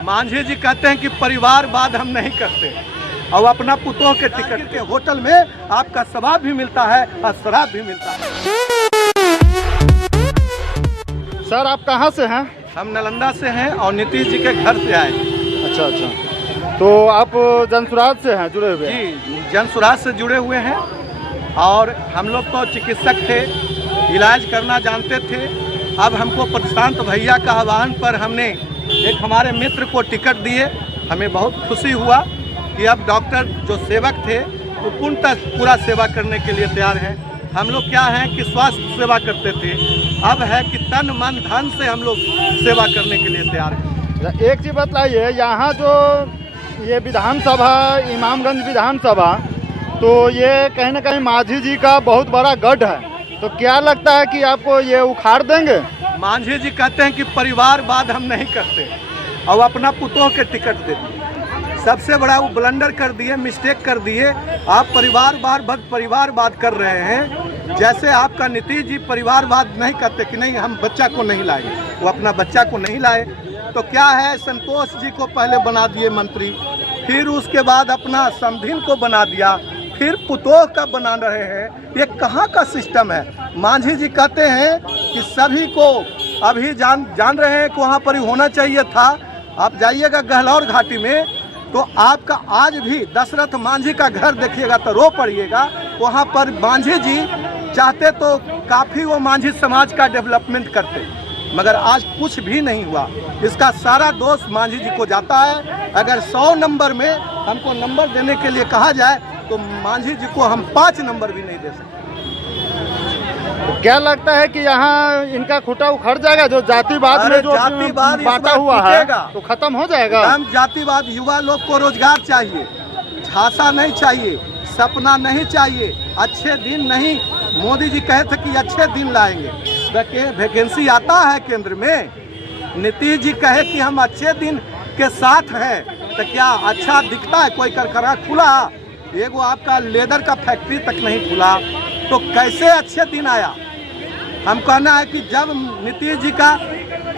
मांझी जी कहते हैं कि परिवारवाद हम नहीं करते और अपना पुतों के टिकट के होटल में आपका शराब भी मिलता है और शराब भी मिलता है। सर आप कहाँ से हैं? हम नालंदा से हैं और नीतीश जी के घर से आए। अच्छा अच्छा, तो आप जनसुराज से हैं जुड़े हुए? जी, जनसुराज से जुड़े हुए हैं और हम लोग तो चिकित्सक थे, इलाज करना जानते थे। अब हमको प्रशांत भैया का आह्वान पर हमने एक हमारे मित्र को टिकट दिए। हमें बहुत खुशी हुआ कि अब डॉक्टर जो सेवक थे वो पूर्णतः पूरा सेवा करने के लिए तैयार हैं। हम लोग क्या हैं कि स्वास्थ्य सेवा करते थे, अब है कि तन मन धन से हम लोग सेवा करने के लिए तैयार हैं। एक चीज़ बताइए, यहाँ जो ये विधानसभा इमामगंज विधानसभा, तो ये कहीं ना कहीं मांझी जी का बहुत बड़ा गढ़ है, तो क्या लगता है कि आपको ये उखाड़ देंगे? मांझी जी कहते हैं कि परिवारवाद हम नहीं करते और अपना पुतों के टिकट देते। सबसे बड़ा वो ब्लंडर कर दिए, मिस्टेक कर दिए। आप परिवारवाद कर रहे हैं। जैसे आपका नीतीश जी परिवारवाद नहीं करते कि नहीं हम बच्चा को नहीं लाए, वो अपना बच्चा को नहीं लाए। तो क्या है, संतोष जी को पहले बना दिए मंत्री, फिर उसके बाद अपना समधिन को बना दिया, फिर पुतोह का बना रहे हैं। ये कहाँ का सिस्टम है? मांझी जी कहते हैं कि सभी को अभी जान रहे हैं कि वहाँ पर ही होना चाहिए था। आप जाइएगा गहलौर घाटी में तो आपका आज भी दशरथ मांझी का घर देखिएगा तो रो पड़िएगा। वहाँ पर मांझी जी चाहते तो काफ़ी वो मांझी समाज का डेवलपमेंट करते, मगर आज कुछ भी नहीं हुआ। इसका सारा दोष मांझी जी को जाता है। अगर 100 नंबर में हमको नंबर देने के लिए कहा जाए तो मांझी जी को हम 5 नंबर भी नहीं दे सकते। तो क्या लगता है कि यहाँ इनका खूंटा उखड़ जाएगा? जो जातिवाद में जो जातिवाद बांटा हुआ है तो खत्म हो जाएगा। हम जातिवाद, युवा लोग को रोजगार चाहिए, झांसा नहीं चाहिए, सपना नहीं चाहिए, अच्छे दिन नहीं। मोदी जी कहे थे कि अच्छे दिन लाएंगे, वैकेंसी आता है केंद्र में। नीतीश जी कहे कि हम अच्छे दिन के साथ हैं, तो क्या अच्छा दिखता है? कोई कारखाना खुला, एगो आपका लेदर का फैक्ट्री तक नहीं खुला, तो कैसे अच्छे दिन आया? हम कहना है कि जब नीतीश जी का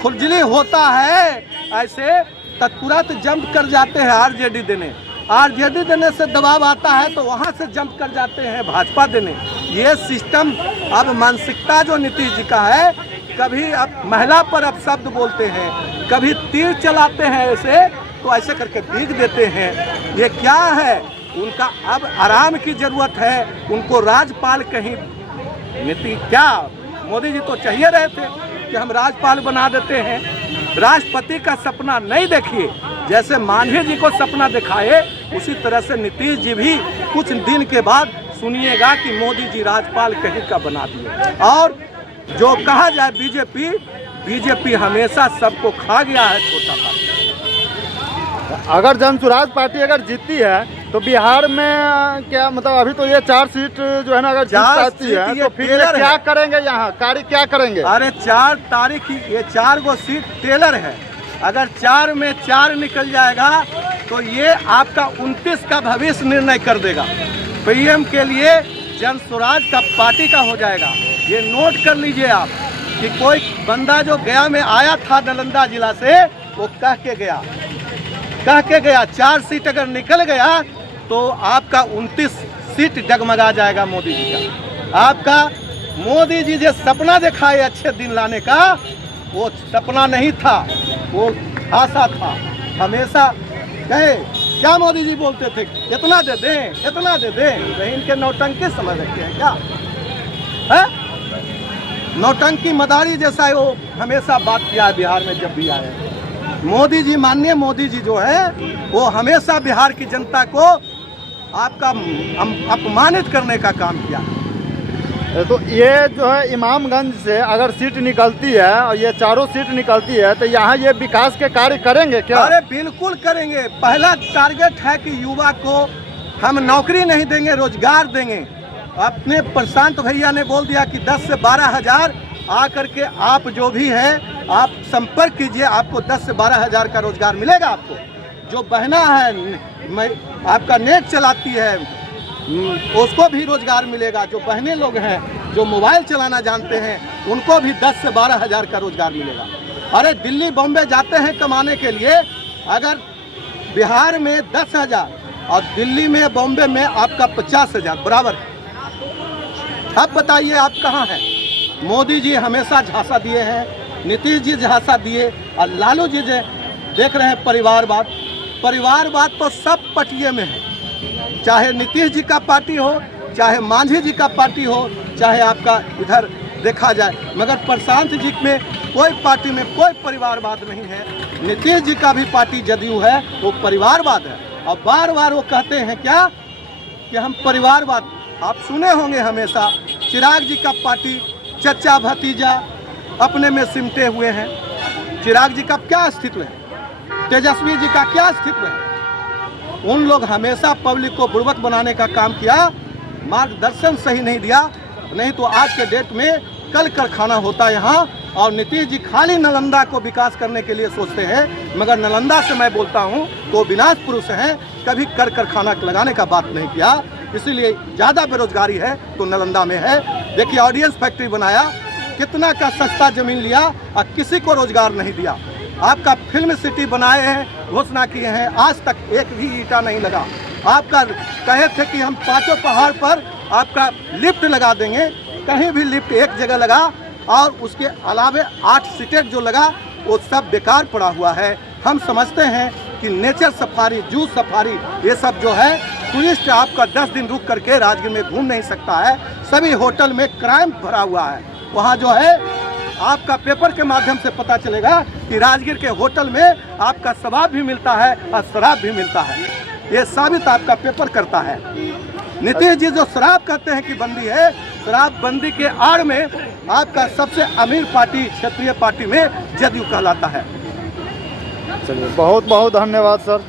खुजली होता है ऐसे तुरंत जंप कर जाते हैं आरजेडी देने से दबाव आता है तो वहाँ से जंप कर जाते हैं भाजपा देने। ये सिस्टम अब मानसिकता जो नीतीश जी का है, कभी अब महिला पर अब शब्द बोलते हैं, कभी तीर चलाते हैं, ऐसे तो ऐसे करके भीग देते हैं। ये क्या है? उनका अब आराम की जरूरत है। उनको राजपाल कहीं नीति क्या, मोदी जी तो चाहिए रहे थे कि हम राजपाल बना देते हैं। राष्ट्रपति का सपना नहीं देखिए, जैसे मांझी जी को सपना दिखाए उसी तरह से नीतीश जी भी कुछ दिन के बाद सुनिएगा कि मोदी जी राजपाल कहीं का बना दिए। और जो कहा जाए बीजेपी हमेशा सबको खा गया है, छोटा पार्टी। अगर जनसुराज पार्टी अगर जीतती है तो बिहार में क्या मतलब, अभी तो ये 4 सीट जो है ना अगर जीत जाती है तो फिर ये क्या करेंगे, यहाँ कार्य क्या करेंगे? अरे 4 तारीख ही ये 4 गो सीट टेलर है। अगर 4 में 4 निकल जाएगा तो ये आपका 29 का भविष्य निर्णय कर देगा। पीएम के लिए जनसुराज का पार्टी का हो जाएगा। ये नोट कर लीजिए आप कि कोई बंदा जो गया में आया था नालंदा जिला से, वो कह के गया 4 सीट अगर निकल गया तो आपका 29 सीट डगमगा जाएगा मोदी जी का। आपका मोदी जी जो सपना दिखाए अच्छे दिन लाने का, वो सपना नहीं था, वो आशा था। हमेशा कहे क्या मोदी जी बोलते थे, इतना दे दें, इतना दे दें। तो इनके नौटंकी समझ रखते हैं क्या है? नौटंकी मदारी जैसा है, वो हमेशा बात किया है बिहार में जब भी आए। मोदी जी, माननीय मोदी जी जो है वो हमेशा बिहार की जनता को आपका अपमानित करने का काम किया। तो ये जो है इमामगंज से अगर सीट निकलती है और ये 4 सीट निकलती है तो यहाँ ये विकास के कार्य करेंगे क्या? अरे बिल्कुल करेंगे। पहला टारगेट है कि युवा को हम नौकरी नहीं देंगे, रोजगार देंगे। अपने प्रशांत भैया ने बोल दिया कि 10 से 12 हज़ार आकर के आप जो भी है आप संपर्क कीजिए, आपको 10 से 12 हज़ार का रोजगार मिलेगा। आपको जो बहना है आपका नेट चलाती है उसको भी रोजगार मिलेगा। जो बहनें लोग हैं जो मोबाइल चलाना जानते हैं उनको भी 10 से 12 हज़ार का रोजगार मिलेगा। अरे दिल्ली बॉम्बे जाते हैं कमाने के लिए अगर बिहार में 10,000 और दिल्ली में बॉम्बे में आपका 50,000 बराबर है। अब बताइए आप कहाँ हैं? मोदी जी हमेशा झांसा दिए हैं, नीतीश जी झांसा दिए, और लालू जी जो देख रहे हैं परिवारवाद। परिवारवाद तो सब पटिए में है, चाहे नीतीश जी का पार्टी हो, चाहे मांझी जी का पार्टी हो, चाहे आपका इधर देखा जाए, मगर प्रशांत जी में कोई पार्टी में कोई परिवारवाद नहीं है। नीतीश जी का भी पार्टी जदयू है, वो परिवारवाद है। और बार बार वो कहते हैं क्या कि हम परिवारवाद, आप सुने होंगे हमेशा चिराग जी का पार्टी चचा भतीजा अपने में सिमटे हुए हैं। चिराग जी का क्या अस्तित्व है? तेजस्वी जी का क्या अस्तित्व है? उन लोग हमेशा पब्लिक को बुड़बक बनाने का काम किया, मार्गदर्शन सही नहीं दिया। नहीं तो आज के डेट में कल कारखाना होता यहाँ। और नीतीश जी खाली नालंदा को विकास करने के लिए सोचते हैं, मगर नालंदा से मैं बोलता हूँ तो विनाश पुरुष हैं, कभी कर कारखाना लगाने का बात नहीं किया। इसीलिए ज़्यादा बेरोजगारी है तो नालंदा में है। देखिए ऑडियंस फैक्ट्री बनाया, कितना का सस्ता ज़मीन लिया और किसी को रोजगार नहीं दिया। आपका फिल्म सिटी बनाए हैं, घोषणा किए हैं, आज तक एक भी ईंटा नहीं लगा। आपका कहे थे कि हम 5 पहाड़ पर आपका लिफ्ट लगा देंगे, कहीं भी लिफ्ट एक जगह लगा, और उसके अलावे 8 सीटें जो लगा वो सब बेकार पड़ा हुआ है। हम समझते हैं कि नेचर सफारी, जू सफारी, ये सब जो है टूरिस्ट आपका 10 दिन रुक करके राजगीर में घूम नहीं सकता है। सभी होटल में क्राइम भरा हुआ है। वहाँ जो है आपका पेपर के माध्यम से पता चलेगा कि राजगीर के होटल में आपका शराब भी मिलता है और शराब भी मिलता है। ये साबित आपका पेपर करता है। नीतीश जी जो शराब कहते हैं कि बंदी है, शराब बंदी के आड़ में आपका सबसे अमीर पार्टी क्षेत्रीय पार्टी में जदयू कहलाता है। चलिए, बहुत बहुत धन्यवाद सर।